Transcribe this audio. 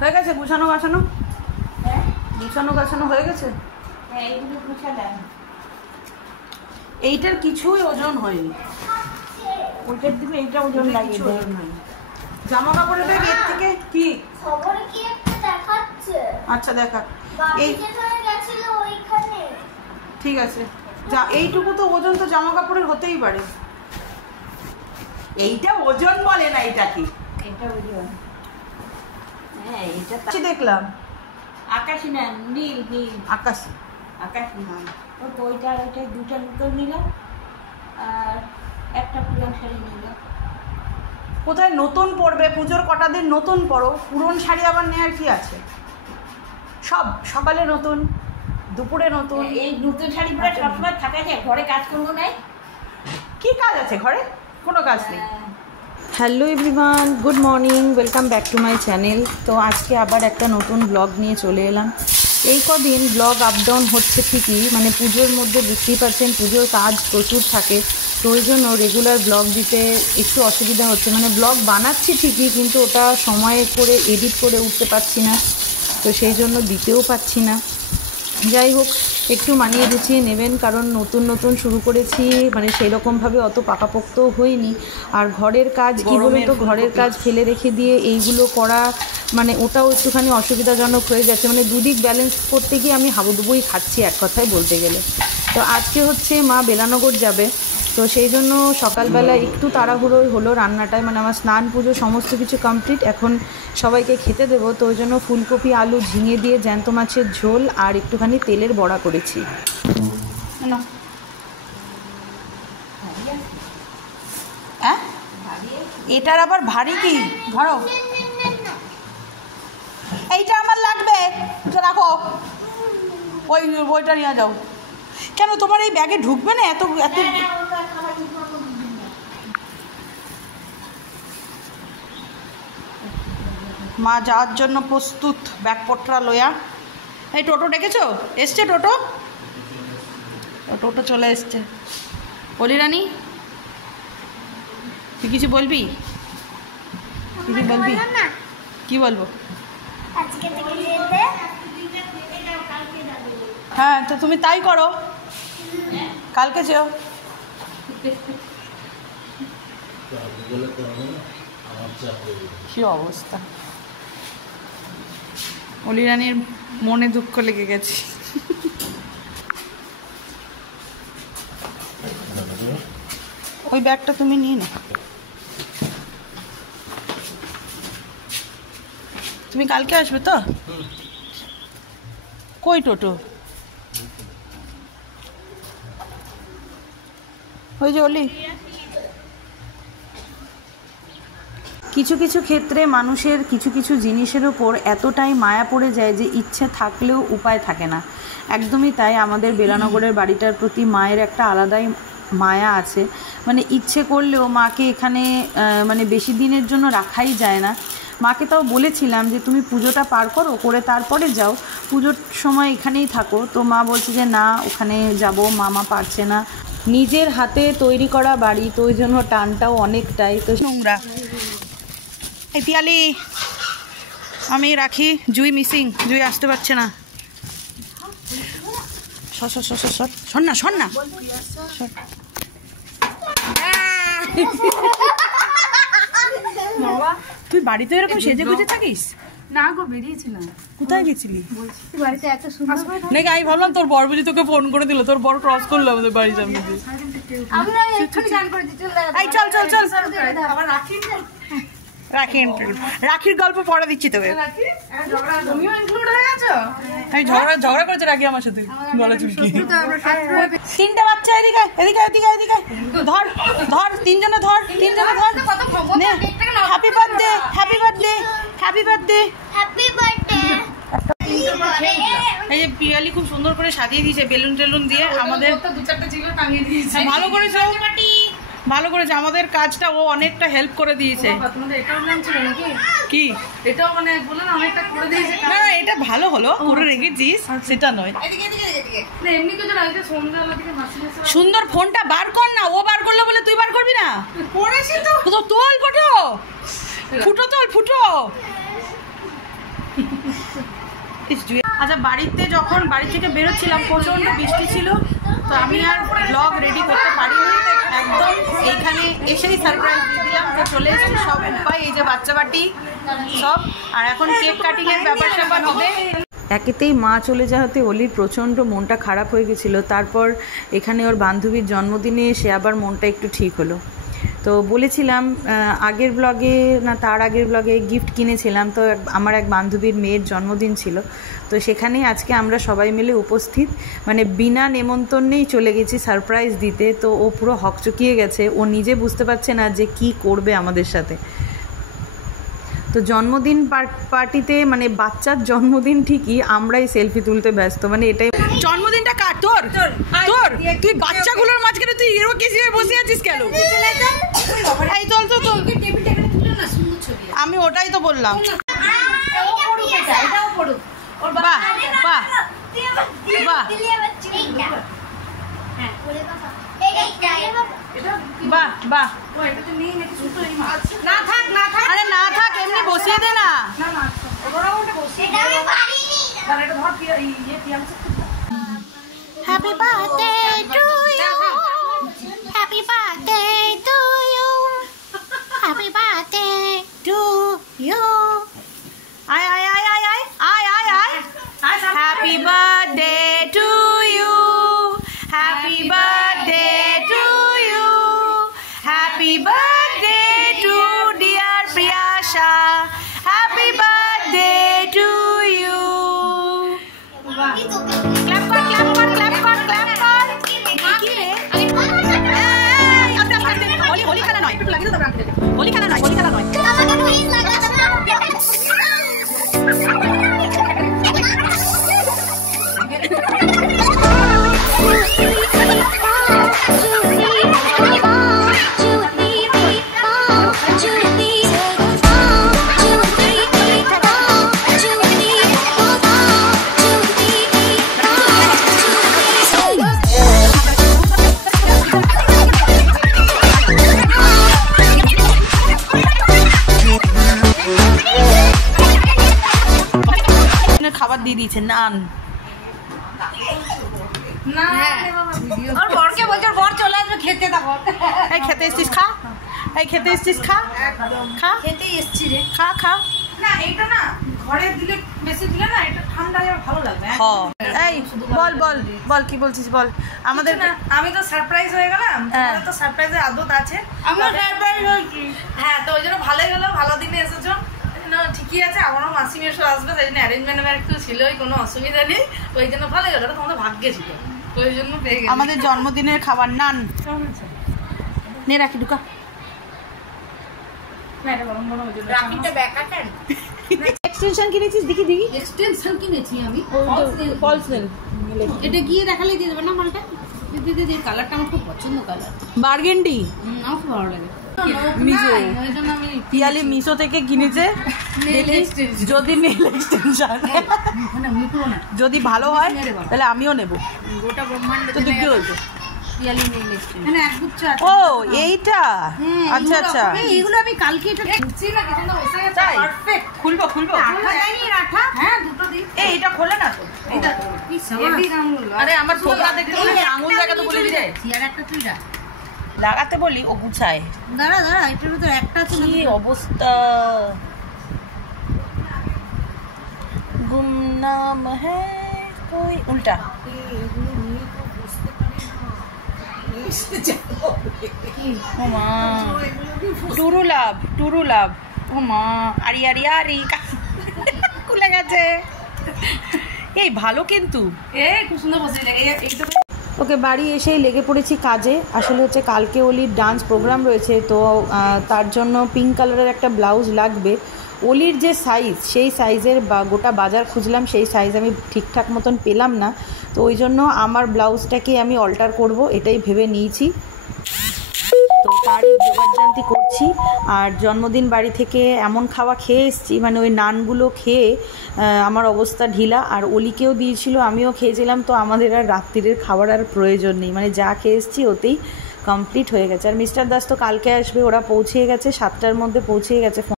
হয়ে গেছে গুছানো গাছানো? গুছানো গাছানো হয়ে গেছে? এইগুলো গুছালাম। এইটার কিছুই ওজন হয়নি। ওইটার দিকে এইটা ওজন লাগে। জামা কাপড়ের ব্যাগ এর থেকে কি খবরে কি একটা দেখাচ্ছে? আচ্ছা দেখা। এই যেখানে গেছিল ওইখানে। ঠিক আছে, যা এইটুকু তো ওজন তো জামা কাপড়ের হতেই পারে। এইটা ওজন বলে না, এটা কি? এটা ওজন। হ্যাঁ এটা দেখলাম আকাশি না, নীল নীল আকাশি। আকাশি। তো ওইটা দুটা লুতো নিলাম আর একটা পুরান শাড়ি নিলাম। কোথায় নতুন পরবে? পুজোর কটা দিন নতুন পরো, পুরন শাড়ি আবার নেওয়ার কি আছে? সব সকালে নতুন, দুপুরে নতুন। এই নতুন শাড়ি পরে সবসময় থাকা যায়? ঘরে কাজ করবো নাই? কি কাজ আছে ঘরে? কোনো কাজ নেই। Hello everyone, good morning, welcome back to my channel. তো আজকে আবার একটা নতুন ব্লগ নিয়ে চলে এলাম। এই কদিন ব্লগ আপ ডাউন হচ্ছে ঠিকই, মানে পুজোর মধ্যে বুঝতেই পারছেন পুজোর কাজ প্রচুর থাকে, তো ওই জন্য রেগুলার ব্লগ দিতে একটু অসুবিধা হচ্ছে। মানে ব্লগ বানাচ্ছি ঠিকই, কিন্তু ওটা সময় করে এডিট করে উঠতে পারছি না, তো সেই জন্য দিতেও পারছি না। যাই হোক, একটু মানিয়ে গুছিয়ে নেবেন, কারণ নতুন নতুন শুরু করেছি, মানে সেরকমভাবে অত পাকাপোক্তও হয়নি। আর ঘরের কাজ কী বলুন তো, ঘরের কাজ ফেলে রেখে দিয়ে এইগুলো করা, মানে ওটাও একটুখানি অসুবিধাজনক হয়ে যাচ্ছে। মানে দুদিক ব্যালেন্স করতে গিয়ে আমি হাবুডুবুই খাচ্ছি এক কথায় বলতে গেলে। তো আজকে হচ্ছে মা বেলানগর যাবে, তো সেই জন্য সকালবেলা একটু তাড়াহুড়োই হলো রান্নাটায়। মানে আমার স্নান পুজো সমস্ত কিছু কমপ্লিট, এখন সবাইকে খেতে দেবো, তো ওই জন্য ফুলকপি আলু ঝিঙে দিয়ে জ্যান্ত মাছের ঝোল আর একটুখানি তেলের বড়া করেছি। হ্যাঁ, এটার আবার ভারী কি? ধরো, এইটা আমার লাগবে, রাখো, ওইটা নিয়ে যাও। কেন তোমার এই ব্যাগে ঢুকবে না এত এত? মা যাওয়ার জন্য প্রস্তুত, ব্যাগপত্রা লয়া। এই টোটো ডেকেছো? এসছে টোটো? টোটো চলে এসছে। বলি রানী, তুই কিছু বলবি? কিছু বলবি? কি বলবো? হ্যাঁ, তো তুমি তাই করো, কালকে যেও। কি অবস্থা, অলি রানীর মনে দুঃখ লেগে গেছে। ওই ব্যাগটা তুমি নিয়ে না, তুমি কালকে আসবে তো? কই টোটো? ওই যে অলি। কিছু কিছু ক্ষেত্রে মানুষের কিছু কিছু জিনিসের ওপর এতটাই মায়া পড়ে যায় যে ইচ্ছে থাকলেও উপায় থাকে না। একদমই তাই, আমাদের বেলানগরের বাড়িটার প্রতি মায়ের একটা আলাদাই মায়া আছে। মানে ইচ্ছে করলেও মাকে এখানে মানে বেশি দিনের জন্য রাখাই যায় না। মাকে তাও বলেছিলাম যে তুমি পুজোটা পার করো, করে তারপরে যাও, পুজোর সময় এখানেই থাকো। তো মা বলছে যে না, ওখানে যাব, মামা পারছে না। নিজের হাতে তৈরি করা বাড়ি, তো ওই জন্য টানটাও অনেকটাই। তো নোংরা। এই পিয়ালি, আমি রাখি, জুই মিসিং, জুই আসতে পারছে না। শোন না, শোন না, তুই বাড়িতে এরকম সেজে গুজে থাকিস? না গো, বেরিয়েছিলাম। কোথায় গেছিলি? বাড়িতে এত সুন্দর নাকি আমি ভাবলাম তোর বর বুঝি তোকে ফোন করে দিল, তোর বর ক্রস করলো আমাদের বাড়ির সামনে দিয়ে। আমরা এক্ষুনি গান করে দিতে এই চল চল চল, রাখির গল্প পরে দিচ্ছি তোকে। তুমিও ইনক্লুড হয়ে গেছো? আমি ঝগড়া করেছে রাখি আমার সাথে, গলা চুলকি। তিনটে বাচ্চা, এদিকে এদিকে এদিকে এদিকে, ধর ধর, তিনজনে ধর, তিনজনে ধর। Happy birthday, happy birthday, happy birthday, happy birthday. এই যে পিয়ালি খুব সুন্দর করে সাজিয়ে দিয়েছে বেলুন টেলুন দিয়ে আমাদের। দু চারটে জিগো টাঙিয়ে দিয়েছে। ভালো করেছে, ভালো করেছে, আমাদের কাজটা ও অনেকটা হেল্প করে দিয়েছে। তোমাদের এটাও প্ল্যান ছিল নাকি? কি এটাও মানে বলো না, অনেকটা করে দিয়েছে। না, এটা ভালো হলো, করে রেখেছিস সেটা নয়। না এমনি কিছু না, সন্ধ্যাবেলা দিকে মাসি এসে সুন্দর ফোনটা বার কর না, ও বার করলো বলে তুই বার করবি না? করেছি তো। তো তোল, ফুটো ফুটো, তোল ফুটো। আচ্ছা, যখন বাড়ি থেকে বেরোচ্ছিলাম প্রচণ্ড বৃষ্টি ছিল, তো আমি আর ব্লগ রেডি করতে পারিনি, একদম এইখানে এসেই সারপ্রাইজ দিয়ে দিলাম। তো চলে এসেছি সব উপায়, এই যে বাচ্চা বাটি সব, আর এখন কেক কাটিংয়ের ব্যাপার স্যাপার হবে। একেতেই মা চলে যাওয়াতে অলির প্রচণ্ড মনটা খারাপ হয়ে গেছিলো। তারপর এখানে ওর বান্ধবীর জন্মদিনে এসে আবার মনটা একটু ঠিক হলো। তো বলেছিলাম আগের ব্লগে না তার আগের ব্লগে গিফট কিনেছিলাম, তো আমার এক বান্ধবীর মেয়ের জন্মদিন ছিল, তো সেখানেই আজকে আমরা সবাই মিলে উপস্থিত, মানে বিনা নেমন্তন্নেই চলে গেছি সারপ্রাইজ দিতে। তো ও পুরো হকচকিয়ে গেছে, ও নিজে বুঝতে পারছে না যে কি করবে আমাদের সাথে। তো জন্মদিন পার্টিতে মানে বাচ্চার জন্মদিন ঠিকই, আমরাই সেলফি তুলতে ব্যস্ত, মানে এটাই। জন্মদিনটা কার? তোর তোর তুই বাচ্চাগুলোর মাঝখানে তুই এরো কেসি হয়ে বসে আছিস কেন? এই চল তো তোর, আমি ওটাই তো বললাম। বাহ বাহ বাহ বাহ বাহ, না থাক না থাক, আরে না থাক, এমনি বসিয়ে দে না। Happy birthday to you. Happy birthday to you. Happy birthday to you. আয় আয় আয় আয় আয় আয় আয় আয়। Happy birthday to you, happy birthday to you, happy birthday to dear Priyasha, happy birthday to you. Clap কর ক্ল্যাপ কর ক্ল্যাপ কর ক্ল্যাপ কর। কি রে? হোলি খেলা নয়, একটু লাগিয়ে দাও, হোলি খেলা নয়, হোলি খেলা নয়। খাবার দিয়ে দিয়েছে, নান। বরকে বলছে বর চলে আসবে খেতে, দেখো এই খেতে এসছিস, খা। এই খেতে এসছিস, খা খা, খেতেই এসছি রে। খা খা। না এটা না ঘরে দিলে, বেশি দিলে না এটা ঠান্ডা হয়ে ভালো লাগবে। এই বল বল বল, কি বলছিস বল। আমাদের আমি তো সারপ্রাইজ হয়ে গেলাম, তোমাদের তো সারপ্রাইজের আদত আছে। আমরা সারপ্রাইজ হয়েছি, হ্যাঁ, তো ওই জন্য ভালোই হলো, ভালো দিনে এসেছো। না ঠিকই আছে, আমারও মাসি মেশো আসবে, তাই জন্য অ্যারেঞ্জমেন্ট একটু ছিলই, কোনো অসুবিধা নেই, ওই জন্য ভালোই হলো, তোমাদের ভাগ্যে ছিল, ওই জন্য পেয়ে গেছি। আমাদের জন্মদিনের খাবার নান নে, রাখি ঢুকা। এক্সটেনশন কিনেছিস? দেখি দেখি। এক্সটেনশন কিনেছি আমি, ফলস নেল। এটা গিয়ে দেখালে দিয়ে দেবে না মালটা? দিদি কালারটা আমার খুব পছন্দ, কালার বার্গেন্ডি, আমার খুব ভালো লাগে। মিশো, ওই জন্য আমি পিয়ালি মিশো থেকে কিনেছে। যদি নেল এক্সটেনশন যদি ভালো হয় তাহলে আমিও নেব। গোটা ব্রহ্মাণ্ড তো তুই কি বলছো? পিয়ালি নেল এক্সটেনশন এক গুচ্ছ আছে। ও এইটা, আচ্ছা আচ্ছা। এইগুলো আমি কালকে এটা খুঁজছি না, কিন্তু বসে গেছে পারফেক্ট। খুলবো খুলবো। আঠা দেয়নি, আঠা হ্যাঁ দুটো দিন। এই এটা খোলে না তো। এইটা কি হেভি আঙুল। আরে আমার ঠোকা দেখতে বলে আঙুল লাগাতে বলে দিলে, আর একটা তুই রাখ, লাগাতে বলি ও গুছায়। দাঁড়া দাঁড়া, এটার ভিতর একটা আছে। কি অবস্থা, গুমনাম হ্যায় কোই, উল্টা। ও মা, টুরু লাভ, টুরু লাভ। ও মা, আরি আরি আরি খুলে গেছে। এই ভালো কিন্তু, এই খুব সুন্দর বসে লাগে। ওকে বাড়ি এসেই লেগে পড়েছি কাজে। আসলে হচ্ছে কালকে অলির ডান্স প্রোগ্রাম রয়েছে, তো তার জন্য পিঙ্ক কালারের একটা ব্লাউজ লাগবে। অলির যে সাইজ, সেই সাইজের গোটা বাজার খুঁজলাম, সেই সাইজ আমি ঠিকঠাক মতন পেলাম না, তো ওই জন্য আমার ব্লাউজটাকে আমি অল্টার করব এটাই ভেবে নিয়েছি। তো তারই জোগাড়জান্তি করছি। আর জন্মদিন বাড়ি থেকে এমন খাওয়া খেয়ে এসেছি, মানে ওই নানগুলো খেয়ে আমার অবস্থা ঢিলা। আর অলিকেও দিয়েছিল, আমিও খেয়েছিলাম, তো আমাদের আর রাত্রিরের খাবার আর প্রয়োজন নেই, মানে যা খেয়ে এসেছি ওতেই কমপ্লিট হয়ে গেছে। আর মিস্টার দাস তো কালকে আসবে, ওরা পৌঁছে গেছে, 7টার মধ্যে পৌঁছে গেছে।